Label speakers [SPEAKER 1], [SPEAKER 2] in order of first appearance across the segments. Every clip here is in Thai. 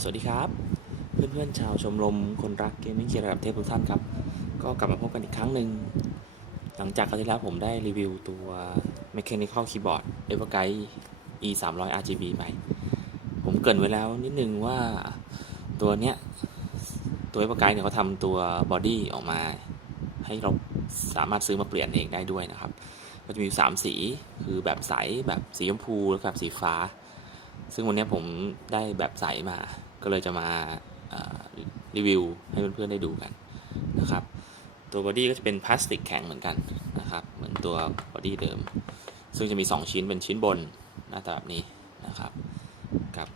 [SPEAKER 1] สวัสดีครับ เพื่อนๆชาวชมรมคนรักเกมมิ่งเกียร์ระดับเทพทุกท่านครับ ก็กลับมาพบกันอีกครั้งหนึ่ง หลังจากคราวที่แล้วผมได้รีวิวตัว Mechanical Keyboard Everguide E 3 0 0 RGB ไป ผมเกรินไว้แล้วนิดนึงว่าตัวเนี้ย ตัว Everguide เนี่ยเขาทำตัวบอดี้ออกมาให้เราสามารถซื้อมาเปลี่ยนเองได้ด้วยนะครับ ก็จะมี 3 สีคือแบบใสแบบสีชมพูแล้วก็แบบสีฟ้า ซึ่งวันนี้ผมได้แบบใสมา ก็เลยจะมารีวิวให้เพื่อนๆได้ดูกันนะครับ ตัวบอดี้ก็จะเป็นพลาสติกแข็งเหมือนกันนะครับ เหมือนตัวบอดี้เดิม ซึ่งจะมี 2 ชิ้นเป็นชิ้นบนหน้าตาแบบนี้นะครับ กับ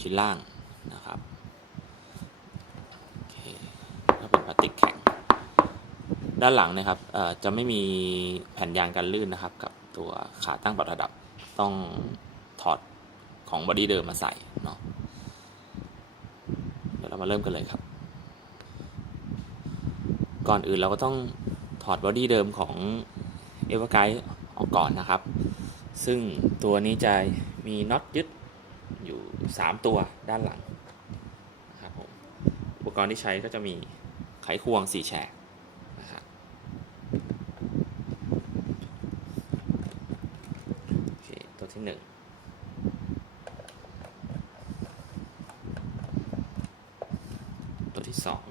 [SPEAKER 1] ชิ้นล่างนะครับโอเคก็เป็นพลาสติกแข็ง ด้านหลังนะครับจะไม่มีแผ่นยางกันลื่นนะครับ กับตัวขาตั้งปรับระดับต้องถอด ของบอดี้เดิมมาใส่เนาะเดี๋ยวเรามาเริ่มกันเลยครับ ก่อนอื่นเราก็ต้องถอดบอดี้เดิมของ e v e r g u i d e ออกก่อนนะครับ ซึ่งตัวนี้จะมีน็อตยึดอยู่ 3 ตัวด้านหลังนะครับผมอุปกรณ์ที่ใช้ก็จะมีไขควง 4 แฉกนะครับโอเคตัวที่ 1 ตัวที่สอง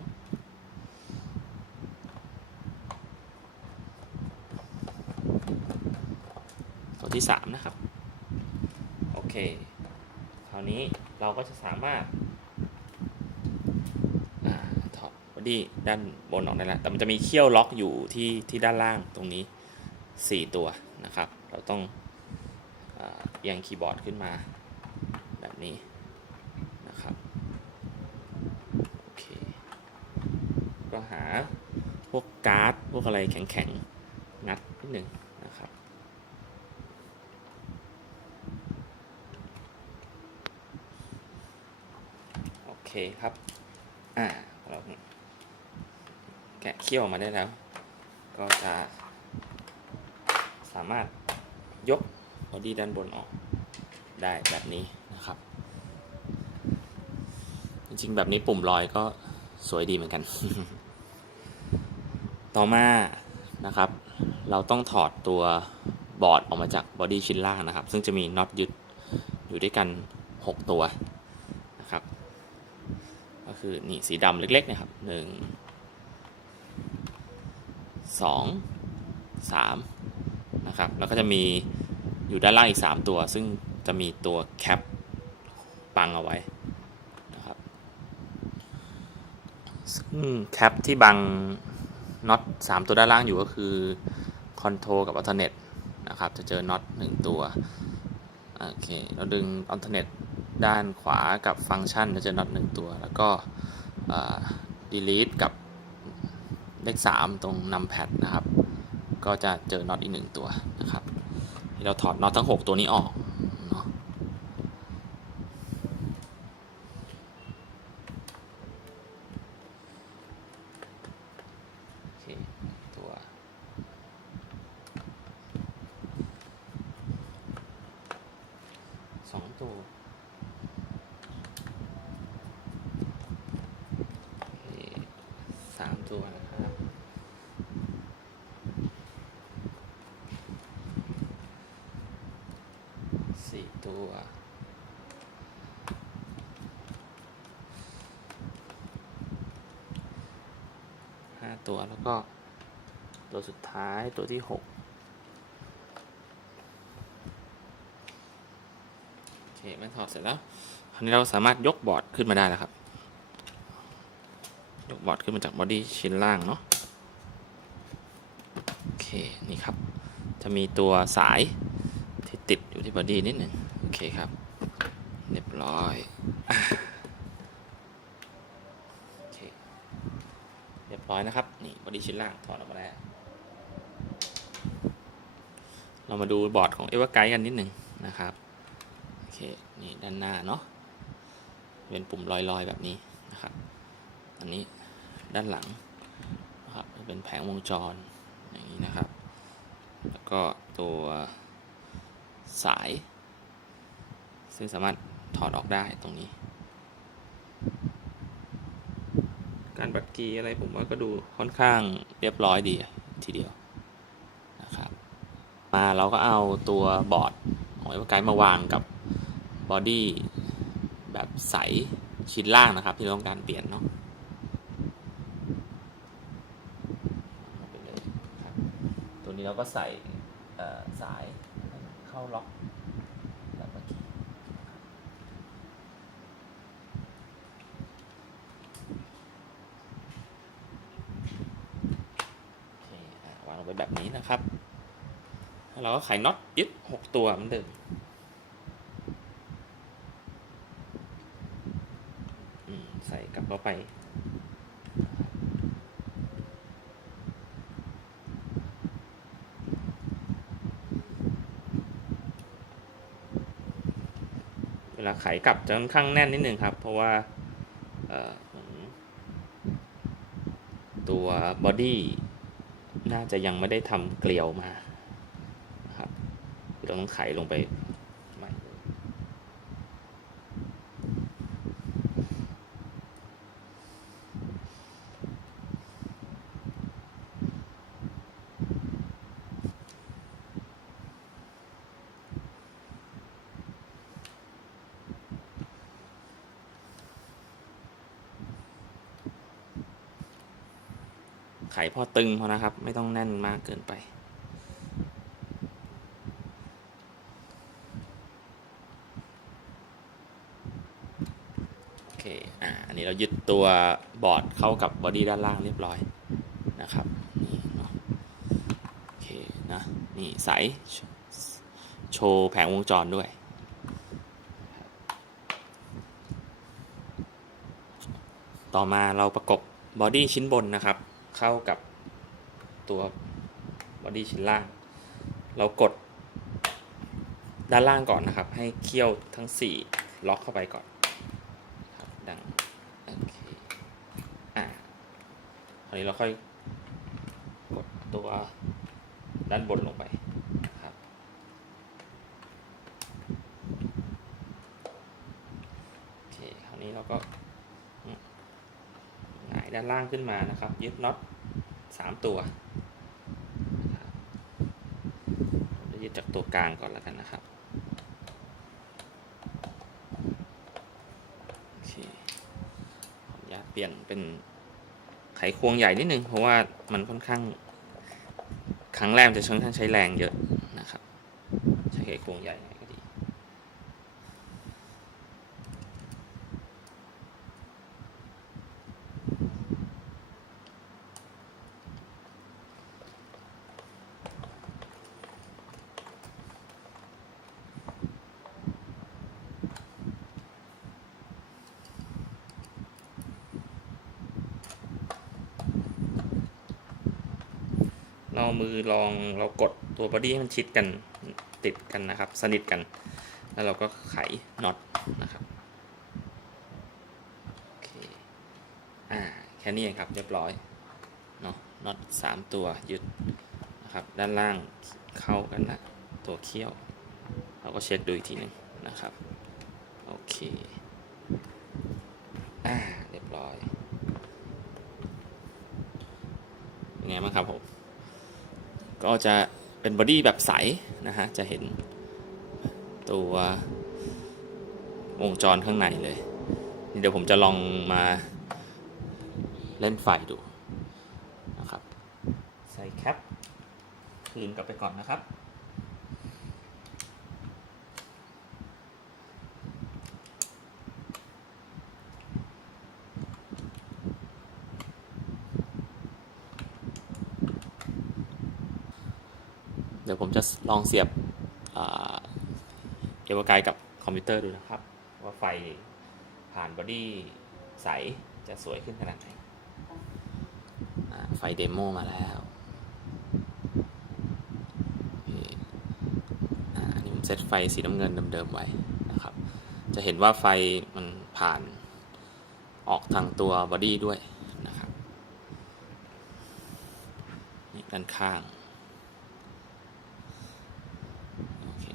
[SPEAKER 1] ตัว ที่สามนะครับ โอเค คราวนี้เราก็จะสามารถอาถอดบอดี้ด้านบนออกได้แล้ว แต่มันจะมีเขี้ยวล็อกอยู่ที่ที่ด้านล่างตรงนี้ 4 ตัวนะครับ เราต้องเอียงคีย์บอร์ดขึ้นมาแบบนี้นะครับโอเคก็หาพวกการ์ด พวกอะไรแข็งๆ งัดนิดหนึ่งนะครับ โอ เคครับ อ่าเราแกะเขี้ยวมาได้แล้ว ก็จะสามารถยกบอดี้ด้านบนออกได้แบบนี้นะครับ จริงๆ แบบนี้ปุ่มลอยก็สวยดีเหมือนกัน ต่อมานะครับ เราต้องถอดตัวบอร์ดออกมาจากบอดี้ชิ้นล่างนะครับ ซึ่งจะมีน็อตยึดอยู่ด้วยกัน 6 ตัวนะครับ ก็คือนี่สีดำเล็กๆนะครับหนึ่งสองสามนะครับ แล้วก็จะมีอยู่ด้านล่างอีก 3 ตัว ซึ่งจะมีตัวแคปปังเอาไว้นะครับซึ่งแคปที่บังน็อต3ตัวด้านล่างอยู่ก็คือคอนโทรกับอัลเทอร์เนตนะครับ จะเจอน็อต1ตัว โอเค เราดึงอัลเทอร์เนต ด้านขวากับฟังก์ชันจะเจอน็อต1ตัว แล้วก็ดีลีทกับเลข 3 ตรงนำแพดนะครับ ก็จะเจอน็อตอีกหนึ่งตัวนะครับที่เราถอดน็อตทั้ง 6 ตัวนี้ออกเนาะ โอเค ตัว สองตัวโอเค ส่วนนะครับสี่ตัว ห้าตัวแล้วก็ ตัวสุดท้ายตัวที่หกโอเคมันถอดเสร็จแล้วคราวนี้เราสามารถยกบอร์ดขึ้นมาได้แล้วครับ บอร์ดขึ้นมาจากบอดี้ชิ้นล่างเนาะโอเคนี่ครับ จะมีตัวสายที่ติดอยู่ที่บอดี้นิดหนึ่งโอเคครับเรียบร้อยโอเคเรียบร้อยนะครับนี่บอดี้ชิ้นล่างถอดออกมาแล้วเรามาดูบอร์ดของ e v e r g u i d e กันนิดหนึ่งนะครับโอเคนี่ด้านหน้าเนาะเป็นปุ่มลอยๆแบบนี้นะครับ อันนี้ ด้านหลังนะครับเป็นแผงวงจรอย่างนี้นะครับ แล้วก็ตัวสาย ซึ่งสามารถถอดออกได้ตรงนี้ การบักกีอะไรผมว่าก็ดูค่อนข้างเรียบร้อยดีทีเดียวนะครับ มาเราก็เอาตัวบอร์ดของไอ้ไกด์มาวางกับบอดี้แบบใสชิ้นล่างนะครับ ที่เราต้องการเปลี่ยนเนาะเอาไปเลยครับตัว นี้เราก็ใส่สายเข้าล็อกแบบเมื่อกี้โอเควางลงไปแบบนี้นะครับ เราก็ไขน็อตยึดหกตัวเหมือนเดิมใส่กลับเข้าไป ลาไขกลับจะค่อนข้างแน่นนิดนึงครับ เพราะว่าตัวบอดี้น่าจะยังไม่ได้ทำเกลียวมาครับเราต้องไขลงไปใหม่เลย ไขพอตึงพอนะครับ ไม่ต้องแน่นมากเกินไป โอเค อ่า อันนี้เรายึดตัวบอร์ดเข้ากับบอดี้ด้านล่างเรียบร้อยนะครับ นี่เนาะโอเคนะ นี่ใสโชโชว์แผงวงจรด้วยต่อมาเราประกบบอดี้ชิ้นบนนะครับ เข้ากับตัวบอดี้ชิ้นล่าง เรากดด้านล่างก่อนนะครับ ให้เคี่ยวทั้ง 4 ล็อกเข้าไปก่อนดังโอเคอ่าคราวนี้เราค่อยกดตัวด้านบนลงไปครับโอเคคราวนี้เราก็ ด้านล่างขึ้นมานะครับ ยึดน็อตสามตัวผมจะยึดจากตัวกลางก่อนแล้วกันนะครับอเคขออนุญาตเปลี่ยนเป็นไขควงใหญ่นิดนึง เพราะว่ามันค่อนข้าง ครั้งแรกจะค่อนข้างใช้แรงเยอะนะครับ ใช้ไขควงใหญ่ หน่อามือลองเรากดตัวบอดี้ให้มันชิดกันติดกันนะครับ สนิทกัน แล้วเราก็ไขน็อตนะครับโอเคอ่าแค่นี้เองครับเรียบร้อยเนาะน็อตสามตัวยึดนะครับด้านล่างเข้ากันนะตัวเขี้ยว เราก็เช็คดูอีกทีหนึ่งนะครับโอเคอ่าเรียบร้อยเป็นไงบ้างครับผม ก็จะเป็นบอดี้แบบใสนะฮะ จะเห็นตัววงจรข้างในเลย เดี๋ยวผมจะลองมาเล่นไฟดูนะครับ ใส่แคปคืนกลับไปก่อนนะครับ ผมจะลองเสียบเอวกด์กับคอมพิวเตอร์ดูนะครับ ว่าไฟผ่านบอดี้ใสจะสวยขึ้นขนาดไหนไฟเดโมมาแล้วอันนี้ผมเซตไฟสีน้ำเงินเดิมๆไว้นะครับ จะเห็นว่าไฟมันผ่านออกทางตัวบอดี้ด้วยนะครับนี่ด้านข้าง โอเค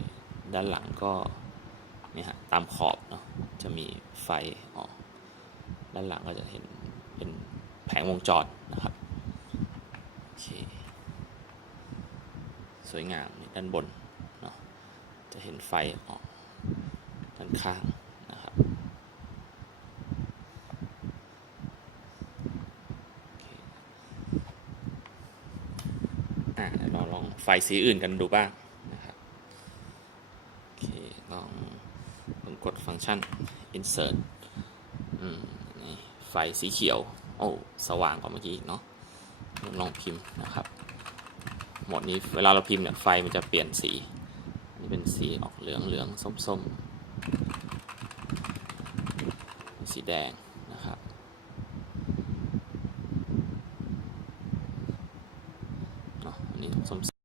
[SPEAKER 1] ด้านหลังก็เนี่ยฮะตามขอบเนาะจะมีไฟออกด้านหลังก็จะเห็นเป็นแผงวงจรนะครับโอเคสวยงามนี่ด้านบนเนาะจะเห็นไฟออกด้านข้างนะครับโอเคอะเราลองไฟสีอื่นกันดูบ้างนะครับ โอเค ลองผมก ดฟังก์ชัน insert ไฟสีเขียว โอ้ สว่างกว่าเมื่อกี้อีกเนาะลองพิมพ์นะครับโหมดนี้เวลาเราพิมพ์เนี่ยไฟมันจะเปลี่ยนสีอันนี้เป็นสีออกเหลืองเหลืองส้มส้มสีแดง